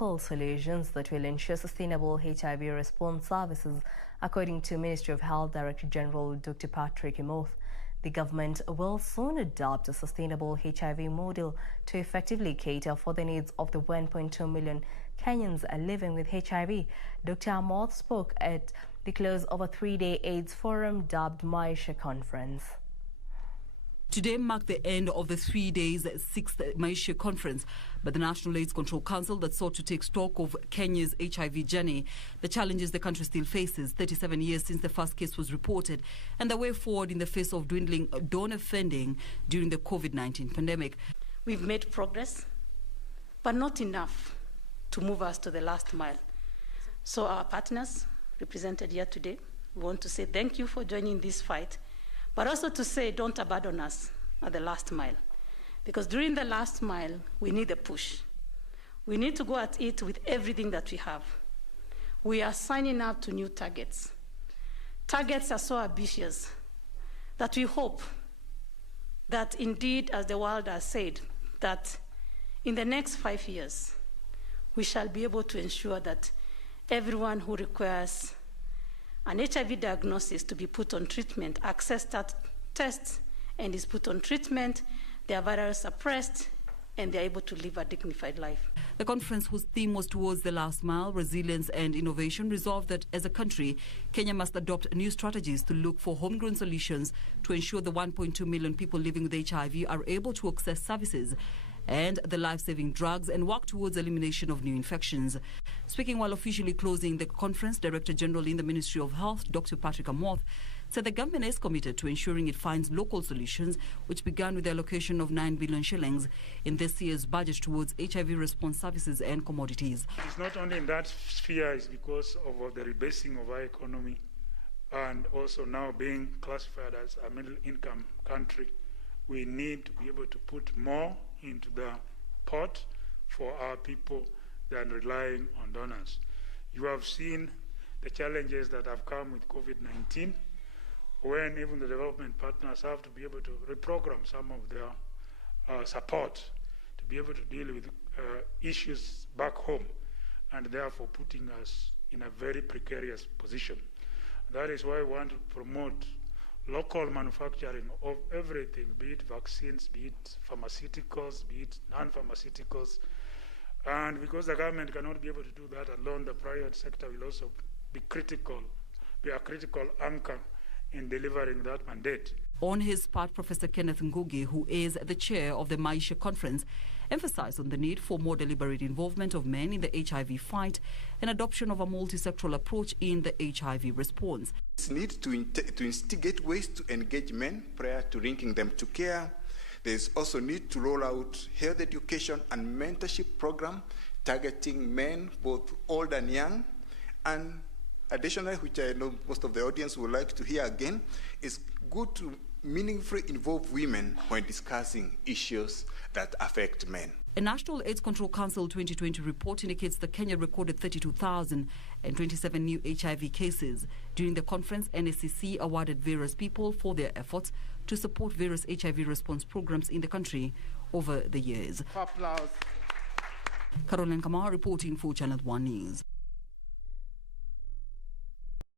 local solutions that will ensure sustainable HIV response services, according to Ministry of Health Director General Dr. Patrick Amoth. The government will soon adopt a sustainable HIV model to effectively cater for the needs of the 1.2 million Kenyans living with HIV. Dr. Amoth spoke at the close of a 3-day AIDS forum dubbed Maisha Conference. Today marked the end of the 3 days 6th Maisha Conference by the National AIDS Control Council that sought to take stock of Kenya's HIV journey, the challenges the country still faces 37 years since the first case was reported, and the way forward in the face of dwindling donor funding during the COVID-19 pandemic. We've made progress, but not enough to move us to the last mile. So our partners represented here today, we want to say thank you for joining this fight, but also to say don't abandon us at the last mile. Because during the last mile, we need a push. We need to go at it with everything that we have. We are signing up to new targets. Targets are so ambitious that we hope that indeed, as the world has said, that in the next 5 years, we shall be able to ensure that everyone who requires an HIV diagnosis to be put on treatment, access that test, and is put on treatment, their virus suppressed, and they're able to live a dignified life. The conference, whose theme was towards the last mile, resilience and innovation, resolved that as a country, Kenya must adopt new strategies to look for homegrown solutions to ensure the 1.2 million people living with HIV are able to access services and the life-saving drugs and work towards elimination of new infections. Speaking while officially closing the conference, Director General in the Ministry of Health, Dr. Patrick Amoth, said the government is committed to ensuring it finds local solutions, which began with the allocation of 9 billion shillings in this year's budget towards HIV response services and commodities. It's not only in that sphere, it's because of the rebasing of our economy and also now being classified as a middle-income country. We need to be able to put more into the pot for our people than relying on donors. You have seen the challenges that have come with COVID-19, when even the development partners have to be able to reprogram some of their support to be able to deal with issues back home, and therefore putting us in a very precarious position. That is why we want to promote local manufacturing of everything, be it vaccines, be it pharmaceuticals, be it non-pharmaceuticals. And because the government cannot be able to do that alone, the private sector will also be a critical anchor in delivering that mandate. On his part, Professor Kenneth Ngugi, who is the chair of the Maisha Conference, emphasized on the need for more deliberate involvement of men in the HIV fight and adoption of a multi-sectoral approach in the HIV response. It's need to instigate ways to engage men prior to linking them to care. There's also need to roll out health education and mentorship program targeting men, both old and young. And additionally, which I know most of the audience would like to hear again, is good to meaningfully involve women when discussing issues that affect men. A National AIDS Control Council 2020 report indicates that Kenya recorded 32,027 new HIV cases. During the conference, NSCC awarded various people for their efforts to support various HIV response programs in the country over the years. Applause. Caroline Kamar reporting for Channel 1 News.